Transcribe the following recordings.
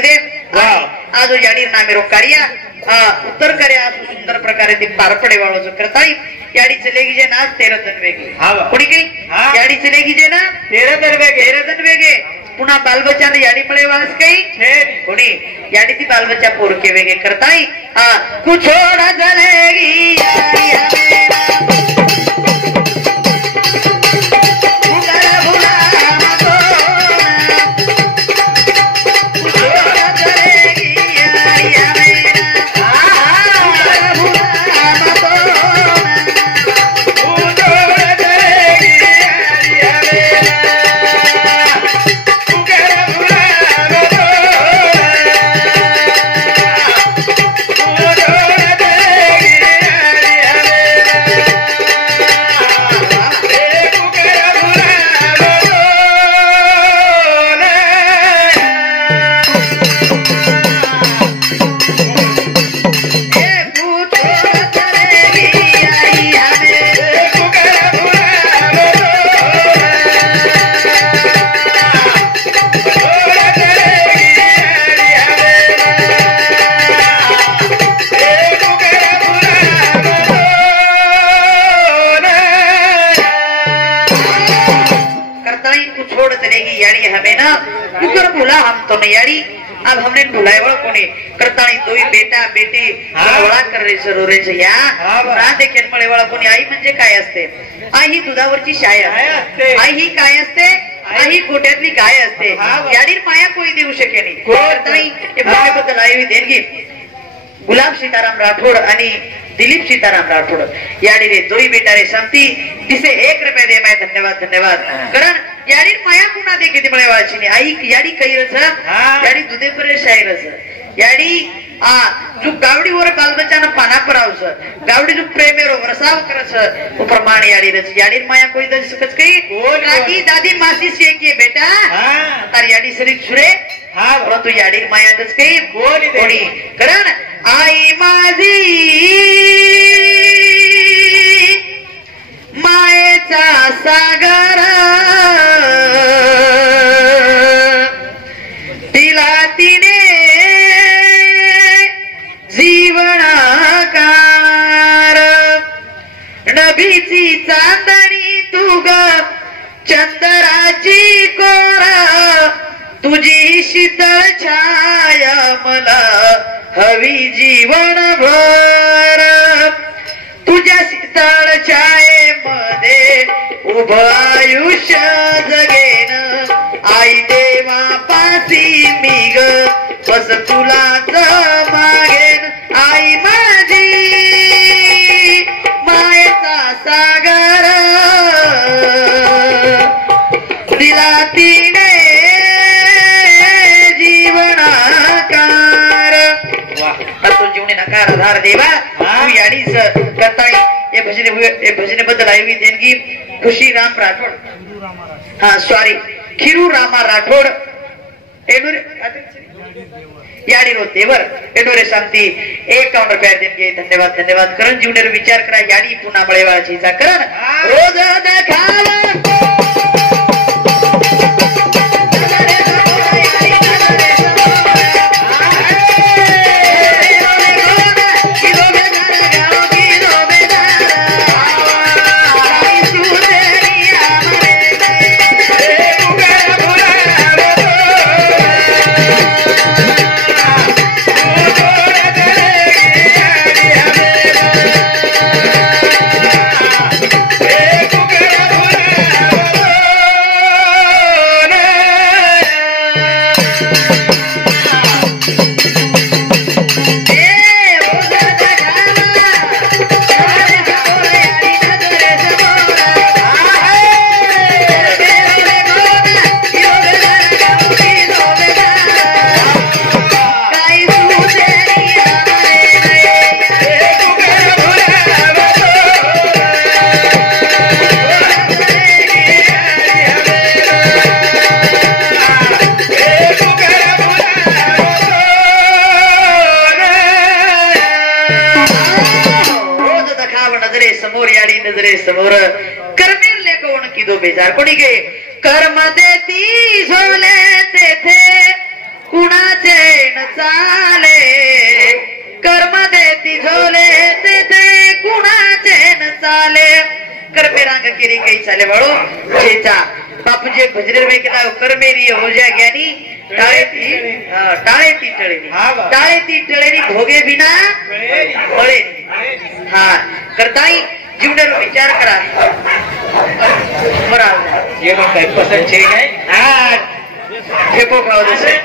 दाखिले आज याडी नामेरो कार्य उत्तर कार्य सुंदर प्रकारे ते पार पडे वाळो करताय याडी चलेगी जे ना 13 जण वेगे कोणी काही याडी चलेगी जे ना 13 जण वेगे पुन्हा बालबच्चाने याडी मळे वास काही कोणी याडी ती बालबच्चा पोरके वेगे करताय कुछोडा चलेगी याड़ी अब हमने ढुलाए वाला कोने करतानी दोई बेटा बेटी वळा कर रे सरोरे या राधे केनमळे वाला कोणी आई म्हणजे काय असते आई ही दुधावरची शाय असते आई ही काय असते आई ही गोट्यातली गाय असते याडीर माया कोई देऊ शके नाही करतानी हे भाषेबद्दल आई देणगी गुलाब सीताराम राठोड आणि दिलीप सीताराम राठोड याडी रे दोई बेटा रे शांती जिसे 1 रुपया दे मैं धन्यवाद धन्यवाद कारण याडी माया पुन्हा दे किती मळे वाळची आई याडी कैरस याडी दुधे परे शायरस याडी जो गावडी वर बालबच्चान पाना पर आवस गावडी जो प्रेमेरो वरसाव करस वो प्रमाण याडी रस याडी माया कोई दे सकत कई काकी दादी मासी से की बेटा तार याडी सरी छुरे परंतु याडी माया दस कई कोणी कारण आई माझी मायेचा सागर तिला तिने जीवनाकार नभीची चांदणी तू ग चंद्राची कोरा तुझी शीतळ छाया मला हवी जीवनभर तुझ्या शीतळ छायेमध्ये उभं आयुष्य जगेन आई देवा पासी मी ग बस तुलाच मागेन आई माझी मायेचा सागर दिला तिने जीवनाकार तो जीवने नकार आधार देवा तू याडीच करताय हे भजने बद्दल आई देणगी खुशी राम राठोड सॉरी खिरू रामा राठोड याडी रो देवर एडोरे शांती 51 रुपया देणगी धन्यवाद धन्यवाद करण जीवने विचार करा याडी पुन्हा मळेवाळची करण रोज देखावा समोर कर्मेल ले कोण की दो बेजार कोणी गे कर्म देती झोले तेथे कुणाचे न चाले कर्म देती झोले ते कुणाचे न चाले कर्मे रांग केरी काही चाले वाळो जेचा बापूजी भजरे वे केला कर्मेरी हो जा ज्ञानी टाळे ती टळेनी भोगे बिना पळे हा करताई जीवनावर विचार करा बराबर ये मग काही पसंत छे काय फेको खाओ जसे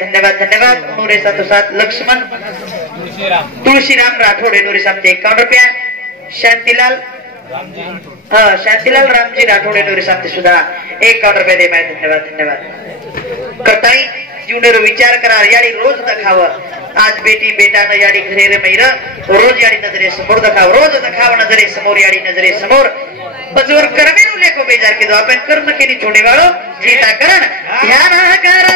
धन्यवाद धन्यवाद नोरे सात लक्ष्मण तुळशीराम राठोडे नोरे सामचे 51 रुपया शांतीलाल शांतीलाल रामजी राठोडे नोरे सामचे सुद्धा 51 रुपये दे धन्यवाद धन्यवाद करताई जीवनेरो विचार करा याडी रोज दखावं आज बेटी बेटा न याडी घरे रे मैर रोज याडी नजरे समोर दखाव रोज दखाव नजरे समोर याडी नजरे समोर बजवर कर्मेनु लेको बेजार के दो आपण कर्म केली छोडे वाळो जीता करण ध्यान कर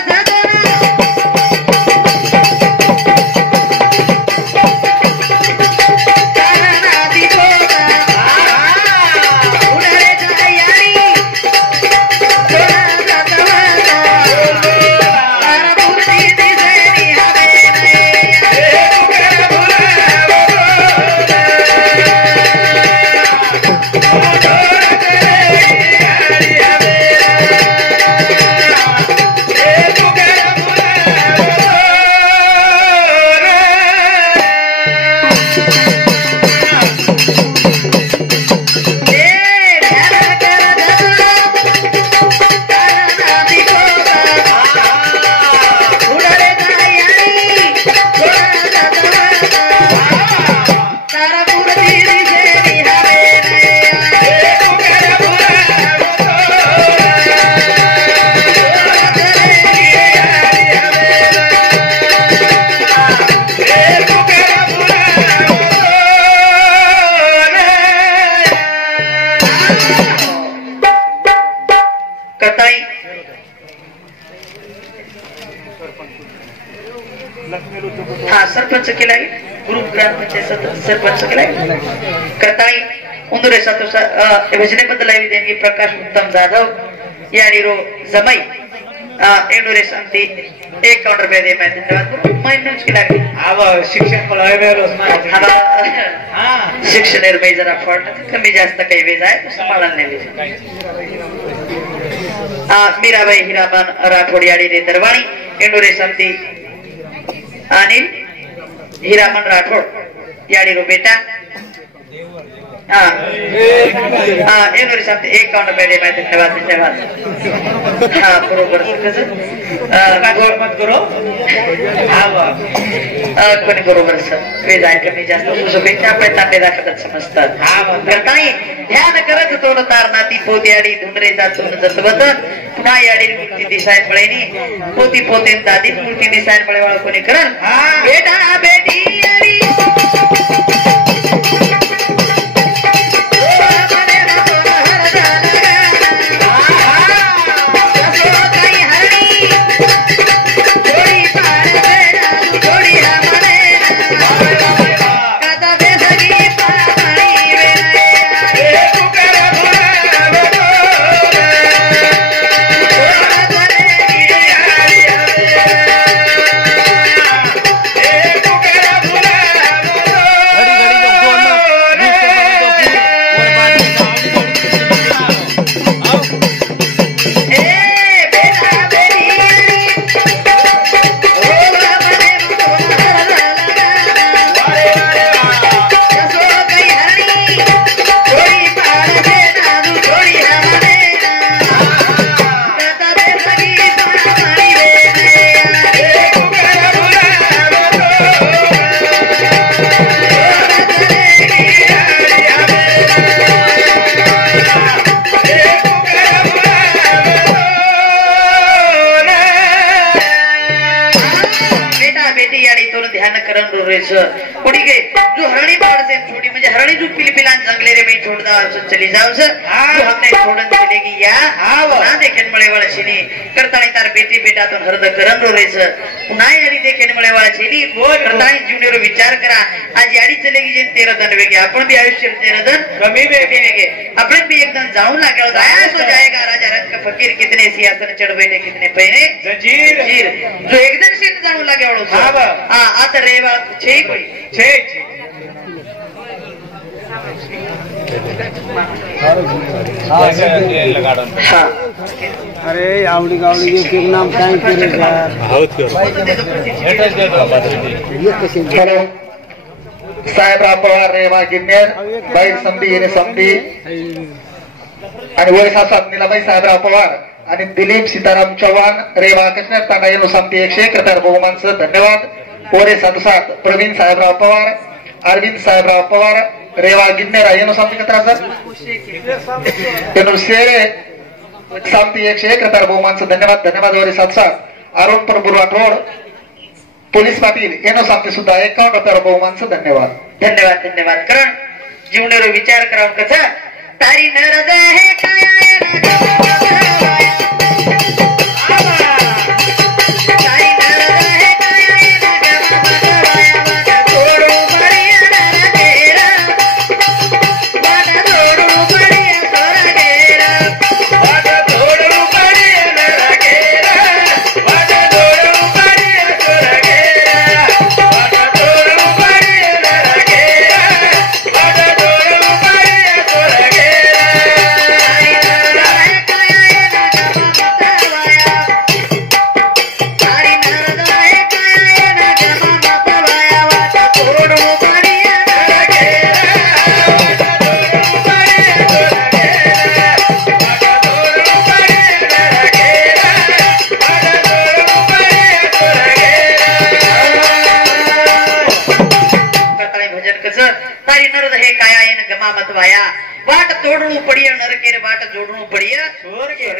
सरपंच केलाय ग्रुप ग्रामपंचायत सरपंच केलाय करताई उंदुरे सातोसा भजनेबद्दल त्यांनी प्रकाश उत्तम जाधव या निरो जमाई एंडोरे शांती 51 रुपये दे धन्यवाद महिन्याच केला आव शिक्षण शिक्षण रुपये जरा फॉल्ट कमी जास्त काही वेज आहे सांभाळा नाही मीराबाई हिरामन राठोड याडी रे दरवाणी एंडोरे शांती अनिल हीरामन राठोड याडी रो बेटा एनोरी साथ 51 रुपये दे धन्यवाद धन्यवाद बरोबर मत करो कोणी बरोबर सर वेज आहे कमी जास्त शुभेच्छा आपण तांबे दाखवतात समजतात करताई ध्यान करत तोड तारनाती पोती याडी धुंडरे जातून जसवत पुन्हा याडी मूर्ती दिसायला पळेनी पोती पोते दादी मूर्ती दिसायला पळे वाळ कोणी करन बेटा बेटी याडी जो हरणी पड़ते छोटी मुझे हरणी जो पिलपिलान जंगले रे में छोड़दा चली जाओ सर जो हमने छोड़न चलेगी या ना देखन मळे वाला शिनी करताळी तार बेटी बेटा तो हृदय करन रोरेस पुन्हा यारी देखेन मळे वाला छेली करताई जूनियर विचार करा आज यारी चलेगी जे 13 दिन वेगे आपण भी आयुष्य 13 दिन कमी वेगे आपण भी एकदम जाऊन लागेल आया सो जाएगा राजा रंग का फकीर कितने सिंहासन चढ़ बैठे कितने पहने जंजीर जो एकदम से जाऊन लागेल हां आता रेवा छे कोई छे अरे आवडी गावडी के नाम काय करे हॅलो साहेबराव पवार रेवा गिन्नेर बाई समधी येणे समधी आणि वैसा साधनीलाबाई साहेबराव पवार आणि दिलीप सीताराम चव्हाण रेवा कृष्ण तांडा येणू समधी 101 रुपये बहुमानचं धन्यवाद. पोरे 77 प्रवीण साहेबराव पवार अरविंद साहेबराव पवार रेवा गिन्नेर येणू समधी कत्राचं येणू शेरे सामती 101 रुपये बहुमानचं धन्यवाद. वरे 77 अरुण प्रभू राठोड पोलीस पाटील येणू सामती सुद्धा 51 रुपये बहुमानचं धन्यवाद. कारण जीवनेरो विचार करा कसा तारी नरद है काय वाट तोडणू पडिया नरकेर वाट जोडणू पडिया स्वर्गेर